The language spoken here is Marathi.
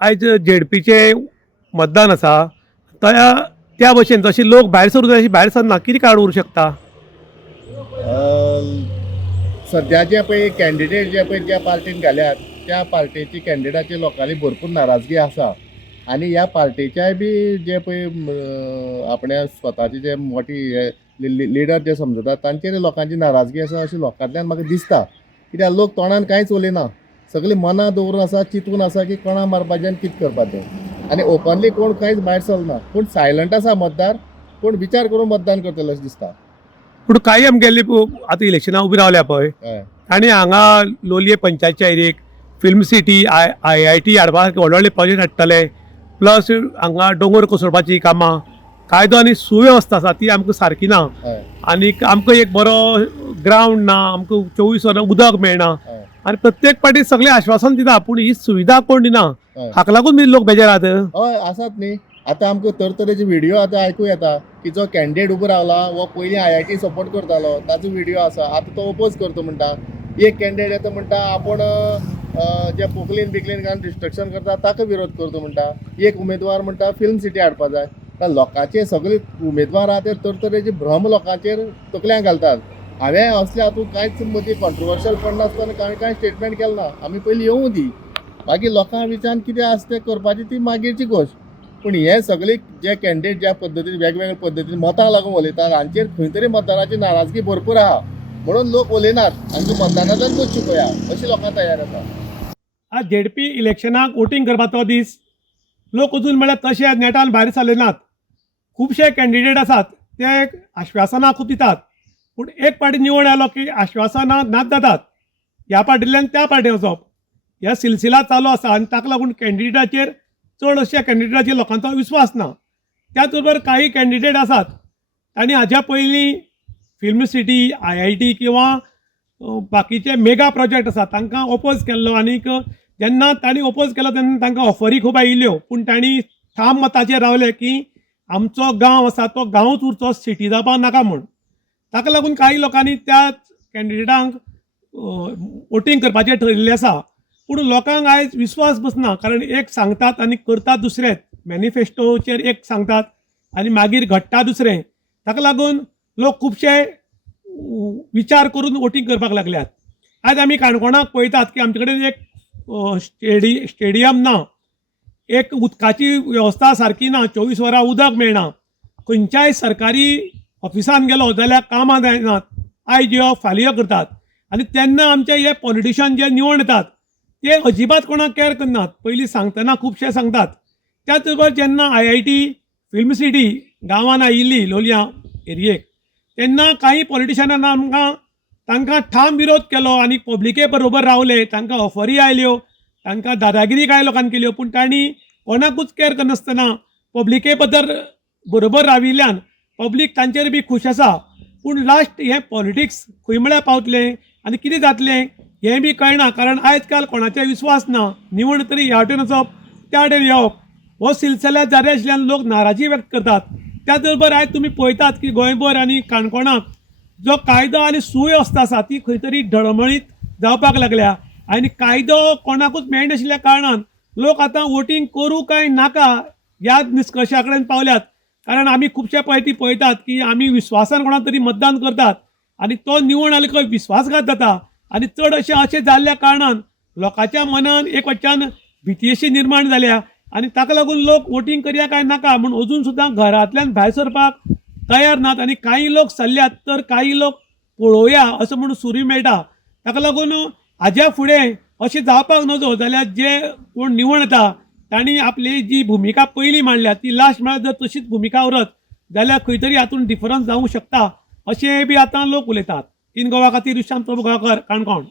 आयज जेडपीचे मतदान आसा त्या भशेन जशे लोक भायर सरू जाय भायर सरना कितें कारण उरूंक शकता? सध्या जे पळय कॅन्डिडेट जे पळय ज्या पार्टीन घाल्यात त्या पार्टीची कॅन्डिडेटाची लोकांनी भरपूर नाराजगी आसा आनी ह्या पार्टीच्याय बी जे पळय आपल्या स्वताचे जे मोठी लिडर जे समजतात तांचेर लोकांची नाराजगी आसा अशें लोकांतल्यान म्हाका दिसता. कित्याक लोक तोंडान कांयच उलयना, सगळीं मनां दवरून आसा, चिंतून आसा की कोणा मारपाचें आनी कितें करपाचें आनी ओपनली कोण कांयच भायर सरना, पूण सायलंट आसा मतदार, पूण विचार करून मतदान करतले अशें दिसता. पूण कांय आमगेल्ली आतां इलेक्शनां उबी रावल्या पळय हय आनी हांगा लोलये पंचायतच्या एरियेक फिल्म सिटी IIT हाडपाक व्हडले व्हडले प्रोजेक्ट हाडटले, प्लस हांगा दोंगर कोसळपाची कामां, कायदो आनी सुवेवस्था आसा ती आमकां सारकी ना. हय आनीक आमकां एक बरो ग्रावंड ना, आमकां 24 वरां उदक मेळना हय आनी प्रत्येक पाटी सगळें आश्वासन दिता पूण ही सुविधा कोण दिना. हय हाका लागून बी लोक बेजारात. हय आसात न्ही. आतां आमकां तरेतरेचे व्हिडिओ आतां आयकूं येता की जो कॅन्डिडेट उबो रावला वो पयलीं IIT सपोर्ट करतालो ताचो व्हिडिओ आसा, आतां तो ओपोज करता म्हणटा. एक कॅन्डिडेट येता म्हणटा आपूण जे पोकलीन बिकलीन घालून डिस्ट्रक्शन करता ताका विरोध करता म्हणटा. एक उमेदवार म्हणटा फिल्म सिटी हाडपा जाय. लोकांचे सगळे उमेदवार आहा ते तरेतरेचे भ्रम लोकांचेर तकल्यांक घालतात. हांवें असले हातूंत कांयच मदीं कॉन्ट्रोवर्शियल पडनासतना हांवें कांय स्टेटमेंट केलें ना. आमी पयलीं येवं दी, मागीर लोकां विचार कितें आसा तें करपाची ती मागीरची गोश्ट. पूण हे सगळे जे कॅन्डिडेट ज्या पद्दतीन वेगवेगळ्या पद्दतीन मतां लागून उलयतात हांचेर खंय तरी मतदाराची नाराजगी भरपूर आहा म्हणून लोक उलयनात. आमच्या मतदानांतल्यान तो चुकया अशी लोकां तयार आसा. आज जेडपी इलेक्शनाक वोटींग करपाचो दीस लोक अजून म्हळ्यार तशे नेटान भायर सरले नात. खुबशे कॅन्डिडेट आसात ते आश्वासनां खूब दितात पूण एक पाटी निवड आयलो की आश्वासनां नाच जातात. ह्या पार्टींतल्यान त्या पार्टीन वचप ह्या सिलसिला चालू आसा आनी ताका लागून कॅन्डिडेटाचेर चड अशा कॅन्डिडेटाचेर लोकांचो विस्वास ना. त्याच बरोबर काही कॅन्डिडेट आसात तांणी हाज्या पयलीं फिल्म सिटी IIT किंवा बाकीचे मेगा प्रोजेक्ट आसात तांकां ओपोज केल्लो आनीक जेन्ना तांणी ओपोज केलो तेन्ना तांकां ऑफरी खूब आयिल्ल्यो पूण तांणी ठाम मताचेर रावले की आमचो गांव आसा तो गांवूच उरचो, सिटी जावपाक नाका म्हूण. ताका लागून काही लोकांनी त्या कॅन्डिडेटांक वोटींग करपाचें ठरयिल्लें आसा. पूण लोकांक आयज विस्वास बसना कारण एक सांगतात आनी करतात दुसरेंच. मॅनिफेस्टोचेर एक सांगतात आनी मागीर घडटा दुसरें. ताका लागून लोक खुबशे विचार करून वोटींग करपाक लागल्यात. आयज आमी काणकोणाक पळयतात की आमचे कडेन एक स्टेडियम ना, एक उदकाची वेवस्था सारकी ना, 24 वरां उदक मेळना. खंयच्याय सरकारी ऑफिसान गेलो जाल्यार कामां जायनात, आयज यो फाल्यां यो करतात. आनी तेन्ना आमचे हे पॉलिटिशियन जे निवड येतात ते अजिबात कोणाक कॅर करनात. पयलीं सांगतना खुबशे सांगतात. त्याच बरोबर जेन्ना IIT फिल्म सिटी गांवांत आयिल्ली लोलयां एरियेक तेन्ना काही पॉलिटिशियनान तांकां ठाम विरोध केलो आनी पब्लिके बरोबर रावले, तांकां ऑफरी आयल्यो, तांकां दादागिरी कांय लोकांनी केल्यो पूण तांणी कोणाकूच कॅर करनासतना पब्लिके बरोबर राविल्ल्यान पब्लीक तांचेर बी खूश आसा. पूण लास्ट हें पॉलिटिक्स खंय म्हळ्यार पावतलें आनी कितें जातलें हें बी कळना कारण आयज काल कोणाचेर विस्वास ना. निवड तरी ह्या वटेन वचप त्या वटेन येवप हो सिलसिला जारी आशिल्ल्यान लोक नाराजी व्यक्त करतात. त्याच बरोबर आयज तुमी पळयतात की गोंयभर आनी काणकोणाक जो कायदो आनी सुवेवस्था आसा ती खंय तरी ढळमळीत जावपाक लागल्या आनी कायदो कोणाकूच मेळनाशिल्ल्या कारणान लोक आतां वोटींग करूं काय नाका ह्या निश्कर्शा कडेन पावल्यात. कारण आमी खुबशे फावटी पळयतात की आमी विस्वासान कोणाक तरी मतदान करतात आनी तो निवड आयलो की विस्वासघात जाता आनी चड अशें जाल्ल्या कारणान लोकांच्या मनान एक वटच्यान भिती अशी निर्माण जाल्या आनी ताका लागून लोक वोटींग करया काय नाका म्हूण अजून सुद्दां घरांतल्यान भायर सरपाक तयार नात. आनी काही लोक सल्ल्यात तर काही लोक पळोवया असो म्हणून सुरी मेळटा. ताका लागून हाज्या फुडें अशें जावपाक नजो जाल्यार जे कोण निवड येता तांणी आपली जी भुमिका पयलीं मांडल्या ती लास्ट म्हळ्यार जर तशीच भुमिका उरत जाल्यार खंय तरी हातूंत डिफरन्स जावंक शकता अशें बी आतां लोक उलयतात. इन गोवा खातीर विशांत प्रभू गांवकर, काणकोण.